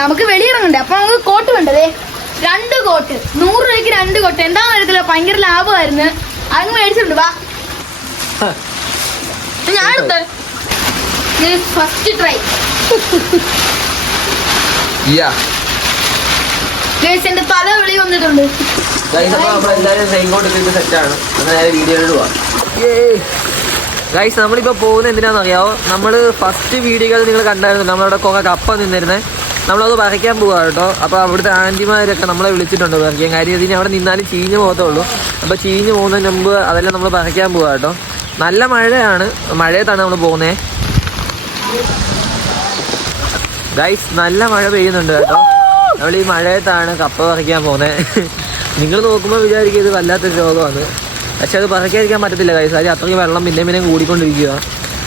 നമുക്ക് വെളിയിറങ്ങണ്ടേ, അപ്പൊ നമുക്ക് കോട്ട് വേണ്ടതേ. 2 കോട്ട് 100 രൂപയ്ക്ക് 2 കോട്ട്. എന്താണെന്ന് അറിയത്തില്ല, ഭയങ്കര ലാഭമായിരുന്നു. അതങ്ങ് മേടിച്ചിട്ടുണ്ട്. വാ ഞാനെടുത്ത് ഫസ്റ്റ് ട്രൈ. എന്റെ തല വെളി വന്നിട്ടുണ്ട്. ഗൈസ് നമ്മളിപ്പോ പോകുന്നത് എന്തിനാണെന്നറിയാവോ? നമ്മള് ഫസ്റ്റ് വീഡിയോകൾ നിങ്ങൾ കണ്ടായിരുന്നു, നമ്മളവിടെ കുറെ കപ്പ നിന്നിരുന്നേ. നമ്മളത് പറിക്കാൻ പോവാ കേട്ടോ. അപ്പോൾ അവിടുത്തെ ആൻറ്റിമാരൊക്കെ നമ്മളെ വിളിച്ചിട്ടുണ്ട് പറിക്കാൻ. കാര്യം ഇതിന് അവിടെ നിന്നാലും ചീഞ്ഞ് പോകത്തുള്ളൂ. അപ്പോൾ ചീഞ്ഞ് പോകുന്നതിന് മുമ്പ് അതെല്ലാം നമ്മൾ പറിക്കാൻ പോവാ കേട്ടോ. നല്ല മഴയാണ്, മഴയത്താണ് നമ്മൾ പോകുന്നത് ഗൈസ്. നല്ല മഴ പെയ്യുന്നുണ്ട് കേട്ടോ. നമ്മൾ ഈ മഴയത്താണ് കപ്പ പറിക്കാൻ പോകുന്നത്. നിങ്ങൾ നോക്കുമ്പോൾ വിചാരിക്കും ഇത് വല്ലാത്തൊരു രോഗമാണ്, പക്ഷെ അത് പറിക്കാതിരിക്കാൻ പറ്റത്തില്ല ഗൈസ്. അത് അത്രയും വെള്ളം പിന്നെയും കൂടിക്കൊണ്ടിരിക്കുക.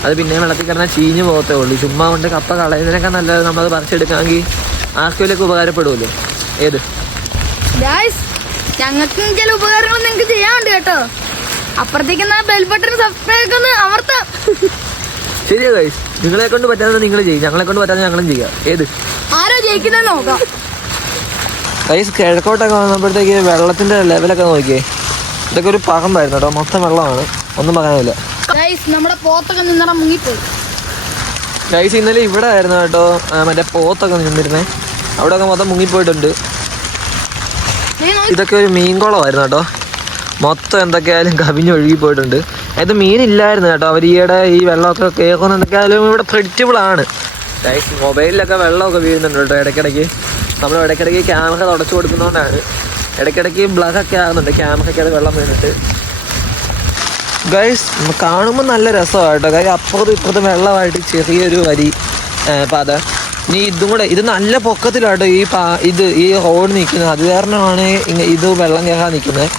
അത് പിന്നെയും വെള്ളത്തിൽ കിടന്നാൽ ചീഞ്ഞ് പോകത്തേ ഉള്ളൂ. ചുമ്മാ കൊണ്ട് കപ്പ കളയുന്നതിനൊക്കെ നല്ലത് നമ്മളത് പറിച്ചെടുക്കാമെങ്കിൽ ആർക്കെങ്കിലൊക്കെ ഉപകാരപ്പെടുമല്ലോ. ഏത് ഞങ്ങൾക്ക് ചില ഉപകാരങ്ങൾ നിങ്ങൾക്ക് ചെയ്യാനുണ്ട് കേട്ടോ. അപ്പുറത്തേക്ക് ബെൽ ബട്ടൺ സബ്സ്ക്രൈബ് ഒന്ന് അമർത്താം. ശരിയാ ഗൈസ്, നിങ്ങളെ കൊണ്ട് പറ്റാതെ നിങ്ങൾ ചെയ്യും, ഞങ്ങളെ കൊണ്ട് പറ്റാതെ ഞങ്ങളും ചെയ്യാം. ഏത് ആരോ ജയിക്കുന്നത് നോക്കാം ഗൈസ്. കിഴക്കോട്ടൊക്കെ വന്നപ്പോഴത്തേക്ക് വെള്ളത്തിന്റെ ലെവലൊക്കെ നോക്കിയേ. ഇതൊക്കെ ഒരു പറമ്പായിരുന്നു കേട്ടോ, മൊത്തം വെള്ളമാണ്, ഒന്നും പറയാനില്ല. നമ്മുടെ പോത്തൊക്കെ നിന്നടം മുങ്ങിപ്പോയി ഗൈസ്. ഇന്നലെ ഇവിടെ ആയിരുന്നു കേട്ടോ മറ്റേ പോത്തൊക്കെ നിന്നിരുന്നേ, അവിടെയൊക്കെ മൊത്തം മുങ്ങിപ്പോയിട്ടുണ്ട്. ഇതൊക്കെ ഒരു മീൻകുളമായിരുന്നു കേട്ടോ, മൊത്തം എന്തൊക്കെയായാലും കവിഞ്ഞൊഴുകി പോയിട്ടുണ്ട്. അതായത് മീനില്ലായിരുന്നു കേട്ടോ. അവർ ഈയിടെ ഈ വെള്ളമൊക്കെ കയറുന്ന എന്തൊക്കെയായാലും ഇവിടെ പ്രെഡിക്റ്റബിൾ ആണ് ഗൈസ്. മൊബൈലിലൊക്കെ വെള്ളമൊക്കെ വീഴുന്നുണ്ട് കേട്ടോ ഇടയ്ക്കിടയ്ക്ക്. നമ്മൾ ഇടയ്ക്കിടയ്ക്ക് ക്യാമറ തുടച്ചു കൊടുക്കുന്നതുകൊണ്ടാണ് ഇടയ്ക്കിടയ്ക്ക് ബ്ലഗൊക്കെ ആകുന്നുണ്ട് ക്യാമറയ്ക്ക്, അത് വെള്ളം വീണിട്ട് ഗൈസ്. കാണുമ്പോൾ നല്ല രസമാണ് കേട്ടോ. കാര്യം അപ്പുറത്തും ഇപ്പുറത്തും വെള്ളമായിട്ട് ചെറിയൊരു വരി പാത. ഇനി ഇതും കൂടെ, ഇത് നല്ല പൊക്കത്തിലാട്ടോ ഈ റോഡ് നിൽക്കുന്നത്. അത് കാരണമാണ് ഇത് വെള്ളം കയറാൻ നിൽക്കുന്നത്.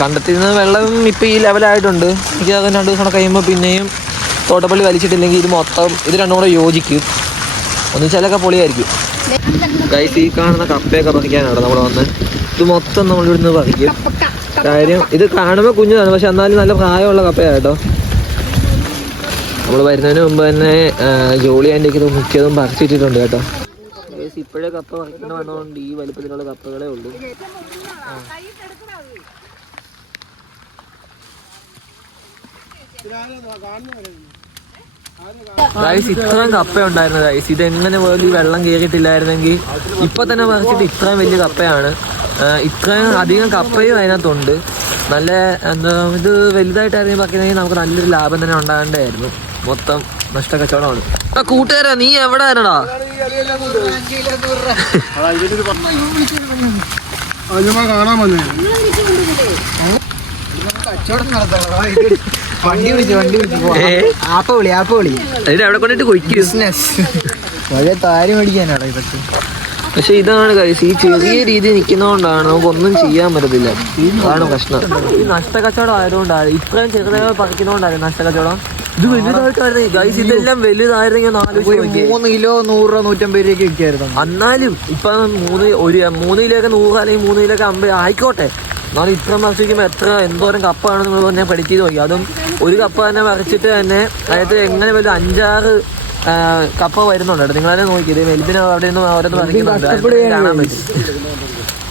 കണ്ടെത്തിയിരുന്ന വെള്ളം ഇപ്പോൾ ഈ ലെവലായിട്ടുണ്ട്. എനിക്ക് അത് 2 ദിവസം കഴിയുമ്പോൾ പിന്നെയും തോട്ടപ്പള്ളി വലിച്ചിട്ടില്ലെങ്കിൽ ഇത് രണ്ടും കൂടെ യോജിക്കും, ഒന്നിച്ചാലൊക്കെ പൊളിയായിരിക്കും ഗൈസ്. ഈ കാണുന്ന കപ്പയൊക്കെ പറിക്കാനാണ് നമ്മൾ വന്നത്. ഇത് മൊത്തം നമ്മളിവിടുന്ന് പറിക്കും. കാര്യം ഇത് കാണുമ്പോൾ കുഞ്ഞതാണ്, പക്ഷെ എന്നാലും നല്ല പ്രായമുള്ള കപ്പയാണ് കേട്ടോ. നമ്മൾ വരുന്നതിന് മുമ്പ് തന്നെ ജോളി ആൻറ്റിക്ക് ഇത് മിക്കതും പറിച്ചിട്ടിട്ടുണ്ട് കേട്ടോ. ഇപ്പോഴേ കപ്പ പറിക്കേണ്ട വന്നതുകൊണ്ട് ഈ വലുപ്പത്തിലുള്ള കപ്പകളേ ഉള്ളൂ. ഗൈസ് ഇത്രയും കപ്പ ഉണ്ടായിരുന്നു ഗൈസ്. ഇതെങ്ങനെ പോലും ഈ വെള്ളം കയറിയിട്ടില്ലായിരുന്നെങ്കിൽ ഇപ്പൊ തന്നെ പറിച്ചിട്ട് ഇത്രയും വലിയ കപ്പയാണ്. ഇത്രയും അധികം കപ്പയും അതിനകത്തുണ്ട്. നല്ല ഇത് വലുതായിട്ടായിരുന്നു പറിക്കുന്നെങ്കിൽ നമുക്ക് നല്ലൊരു ലാഭം തന്നെ ഉണ്ടാകേണ്ടതായിരുന്നു. മൊത്തം നഷ്ടക്കച്ചവടമാണ്. കൂട്ടുകാരാ, നീ എവിടെ ആയിരുന്നടാ? അവിടെ കൊണ്ടിട്ട് താരം മേടിക്കാനാണോ ഇതൊക്കെ? പക്ഷെ ഇതാണ് ഗൈസ്, ഈ ചെറിയ രീതി നിൽക്കുന്നതുകൊണ്ടാണ് നമുക്കൊന്നും ചെയ്യാൻ പറ്റത്തില്ല. അതാണ് പ്രശ്നം. ഈ നഷ്ടക്കച്ചവടം ആയതുകൊണ്ടാണ്, ഇത്രയും ചെറുതായി പറിക്കുന്നതുകൊണ്ടാണ് നഷ്ടക്കച്ചവടം. ഇത് വലുതായിട്ടായിരുന്നു ഗൈസ്. ഇതെല്ലാം വലുതായിരുന്നെങ്കിൽ 3 കിലോ 100 രൂപ 150 രൂപയ്ക്ക് വിൽക്കായിരുന്നു. എന്നാലും ഇപ്പൊ 3 കിലോയൊക്കെ 100 അല്ലെങ്കിൽ 3 കിലോയൊക്കെ 50 ആയിക്കോട്ടെ. എന്നാലും ഇത്രയും പറിച്ചിരിക്കുമ്പോൾ എന്തോരം കപ്പാണെന്ന് നിങ്ങൾ ഞാൻ പഠിച്ചു നോക്കി. അതും ഒരു കപ്പ തന്നെ പറിച്ചിട്ട് തന്നെ അതായത് എങ്ങനെ വല്ല 5-6 കപ്പ വരുന്നുണ്ട്. നിങ്ങളെ നോക്കിയത് വെൽബിന് അവിടെ നിന്ന് ഓരോന്ന് പറിക്കുന്നുണ്ട്, കാണാൻ പറ്റും.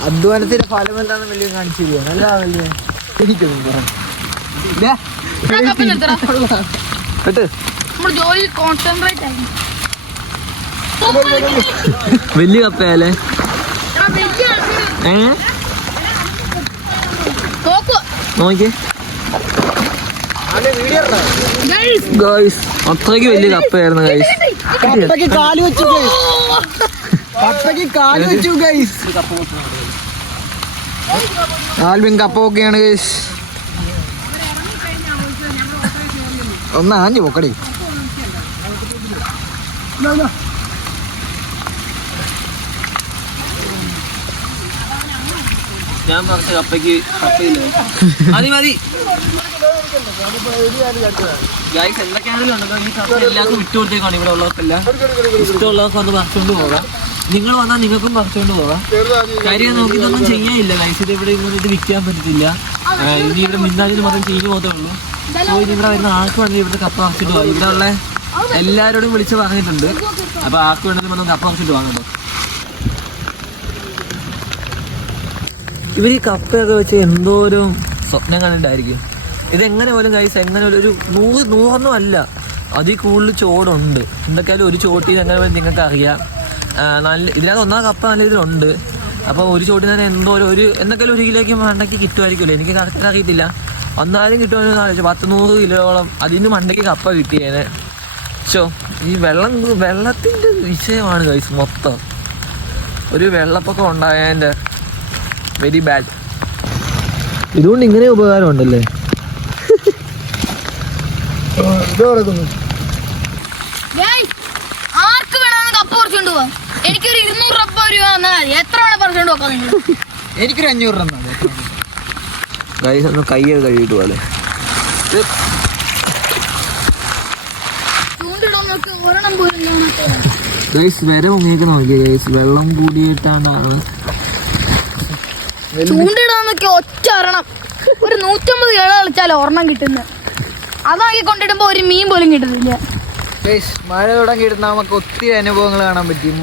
അധ്വാനത്തിന്റെ ഫലം എന്താണെന്ന് വലിയ കാണിച്ചു തരുമോ? നല്ല വലിയ കപ്പയല്ലേ? നോക്കിയേ ഗൈസ്, അത്രയ്ക്ക് വലിയ കപ്പയായിരുന്നു ഗൈസ്. ആൽബിൻ കപ്പ ഒക്കെയാണ് ഗൈസ്. ഒന്ന് ആഞ്ഞു പോക്കടി. ഞാൻ പറഞ്ഞ കപ്പയ്ക്ക് കപ്പയില്ല. മതി മതി ഗൈസ്. എന്തൊക്കെയാണെങ്കിലും ഉണ്ടല്ലോ ഈ കപ്പ എല്ലാവർക്കും വിട്ടു കൊടുത്തേക്കാണ്. ഇവിടെ ഉള്ളവർക്കെല്ലാം ഇഷ്ടമുള്ളവർക്ക് വന്ന് പറിച്ചുകൊണ്ട് പോകാം. നിങ്ങൾ വന്നാൽ നിങ്ങൾക്കും പറിച്ചുകൊണ്ട് പോകാം. കാര്യം നമുക്ക് ഇതൊന്നും ചെയ്യാനില്ല ഗൈസ്. ഇത് ഇവിടെ ഇത് വിൽക്കാൻ പറ്റത്തില്ല. ഇനി ഇവിടെ മിന്നാജിന് മാത്രം ചെയ്തു പോകത്തേ ഉള്ളൂ. അപ്പോൾ ഇനി ഇവിടെ വരുന്ന ആർക്ക് വേണമെങ്കിൽ ഇവിടുത്തെ കപ്പ പറിച്ചിട്ട് പോകാം. ഇവിടെ ഉള്ള എല്ലാവരോടും വിളിച്ച് പറഞ്ഞിട്ടുണ്ട്. അപ്പോൾ ആർക്ക് വേണമെങ്കിലും വന്ന് കപ്പ പറിച്ചിട്ട് പോകാം കേട്ടോ. ഇവർ ഈ കപ്പയൊക്കെ വെച്ച് എന്തോരം സ്വപ്നം കണ്ടിട്ടായിരിക്കും. ഇതെങ്ങനെ പോലും കൈസ് എങ്ങനെ പോലും ഒരു 100 അല്ല, അതിൽ കൂടുതൽ ചോടുണ്ട്. എന്തൊക്കെയായാലും ഒരു ചോട്ടിൽ എങ്ങനെ പോലും നിങ്ങൾക്ക് അറിയാം. നല്ല ഇതിനകത്ത് ഒന്നാം കപ്പ നല്ല ഇതിലുണ്ട്. അപ്പോൾ ഒരു ചോട്ടിൽ തന്നെ എന്തോരം എന്തൊക്കെയാലും 1 കിലോയ്ക്ക് മണ്ടയ്ക്ക് കിട്ടുമായിരിക്കുമല്ലോ, എനിക്ക് കറക്റ്റ് അറിയത്തില്ല. എന്നാലും കിട്ടുമെന്ന് ആലോചിച്ചു 100 കിലോളം അതിന് മണ്ടയ്ക്ക് കപ്പ കിട്ടിയേനെ. ഈ വെള്ളത്തിൻ്റെ വിഷയമാണ് കൈസ് മൊത്തം. ഒരു വെള്ളപ്പൊക്കം ഉണ്ടായതിൻ്റെ വെരി ബാഡ്. ഇതുകൊണ്ട് ഇങ്ങനെ ഉപകാരം ഉണ്ടല്ലേ. ആർക്ക് വേണമെന്ന് കപ്പ പറിച്ചോണ്ട് പോവാം. എനിക്കൊരു 200 രൂപ തന്നാൽ മതി. എത്ര വേണം പറിച്ചോണ്ട് പോക്കാം നിങ്ങൾ? എനിക്കൊരു 500 രൂപ. ഗൈസ് ഒന്ന് കയ്യൊക്കെ കഴുകിയിട്ട് പോലെ ചൂണ്ടിടുന്നൊക്കെ ഒരെണ്ണം പോലും കാണാത്ത. ഗൈസ് വരെ മുങ്ങിയൊക്കെ നോക്കിയ ഗൈസ് വെള്ളം കൂടിയിട്ടാണ് ചൂണ്ടിടാന്നൊക്കെ ഒറ്റ ഒരെണ്ണം. ഒരു 150 കിലോ കളിച്ചാൽ ഒരെണ്ണം കിട്ടുന്നത്. അതാക്കി കൊണ്ടിടുമ്പോ ഒരു മീൻ പോലും കിട്ടുന്നില്ല. മഴ തുടങ്ങിയിട്ട് നമുക്ക് ഒത്തിരി അനുഭവങ്ങൾ കാണാൻ പറ്റും.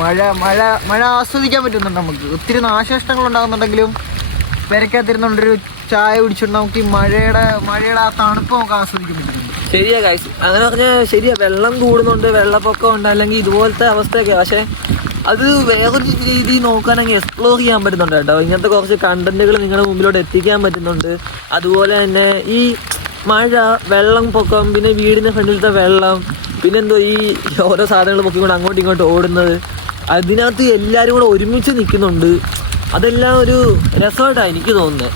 മഴ ആസ്വദിക്കാൻ പറ്റുന്നുണ്ട്. നമുക്ക് ഒത്തിരി നാശനഷ്ടങ്ങൾ ഉണ്ടാകുന്നുണ്ടെങ്കിലും പെരക്കാത്തിരുന്നുണ്ടൊരു ചായ കുടിച്ചിട്ട് നമുക്ക് ഈ മഴയുടെ ആ തണുപ്പ് നമുക്ക് ആസ്വദിക്കാൻ പറ്റുന്നുണ്ട്. ശരിയാ ഗൈസ്, അങ്ങനെ പറഞ്ഞാൽ ശരിയാ. വെള്ളം കൂടുന്നുണ്ട്, വെള്ളപ്പൊക്കം ഉണ്ട്, അല്ലെങ്കിൽ ഇതുപോലത്തെ അവസ്ഥയൊക്കെ. പക്ഷെ അത് വേറൊരു രീതിയിൽ നോക്കുകയാണെങ്കിൽ എക്സ്പ്ലോർ ചെയ്യാൻ പറ്റുന്നുണ്ട് കേട്ടോ. ഇങ്ങനത്തെ കുറച്ച് കണ്ടന്റുകൾ നിങ്ങളുടെ മുമ്പിലോട്ട് എത്തിക്കാൻ പറ്റുന്നുണ്ട്. അതുപോലെ തന്നെ ഈ മഴ, വെള്ളം പൊക്കം, പിന്നെ വീടിൻ്റെ ഫ്രണ്ടിലത്തെ വെള്ളം, പിന്നെന്തോ ഈ ഓരോ സാധനങ്ങൾ പൊക്കിക്കൊണ്ട് അങ്ങോട്ടും ഇങ്ങോട്ടും ഓടുന്നത്, അതിനകത്ത് എല്ലാവരും കൂടെ ഒരുമിച്ച് നിൽക്കുന്നുണ്ട്. അതെല്ലാം ഒരു രസമായിട്ടാണ് എനിക്ക് തോന്നുന്നത്.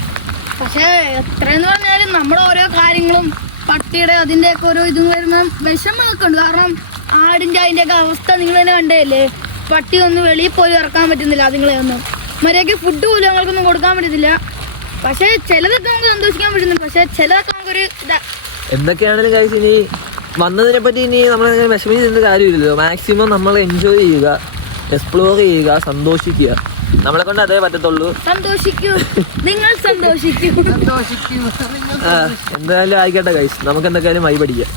പക്ഷേ എത്രയെന്ന് പറഞ്ഞാലും നമ്മുടെ ഓരോ കാര്യങ്ങളും പട്ടിയുടെ അതിൻ്റെയൊക്കെ ഓരോ ഇതും വരുന്ന വിഷമമൊക്കെ ഉണ്ട്. കാരണം ആടിൻ്റെ അതിൻ്റെയൊക്കെ അവസ്ഥ നിങ്ങൾ തന്നെ കണ്ടതല്ലേ. പട്ടി ഒന്നും വെളിയിൽ പോലും ഇറക്കാൻ പറ്റുന്നില്ല. അതുങ്ങളെ ഒന്നും മര്യാദയ്ക്ക് ഫുഡ് പോലും ഞങ്ങൾക്കൊന്നും കൊടുക്കാൻ പറ്റുന്നില്ല. പക്ഷേ ചിലതൊക്കെ നമുക്ക് സന്തോഷിക്കാൻ പറ്റുന്നുണ്ട്. പക്ഷേ ചിലതൊക്കെ നമുക്കൊരു ഇതാ. എന്തൊക്കെയാണെങ്കിലും കഴിച്ച് ഇനി വന്നതിനെ പറ്റി ഇനി നമ്മളങ്ങനെ വിഷമിച്ചിരുന്ന കാര്യമില്ലല്ലോ. മാക്സിമം നമ്മൾ എൻജോയ് ചെയ്യുക, എക്സ്പ്ലോർ ചെയ്യുക, സന്തോഷിക്കുക. നമ്മളെ കൊണ്ട് അതേ പറ്റത്തുള്ളൂ. സന്തോഷിക്കൂ, നിങ്ങൾ സന്തോഷിക്കൂ. എന്തായാലും ആയിക്കോട്ടെ ഗൈസ്, നമുക്ക് എന്തൊക്കെയാലും വൈ പഠിക്കാം.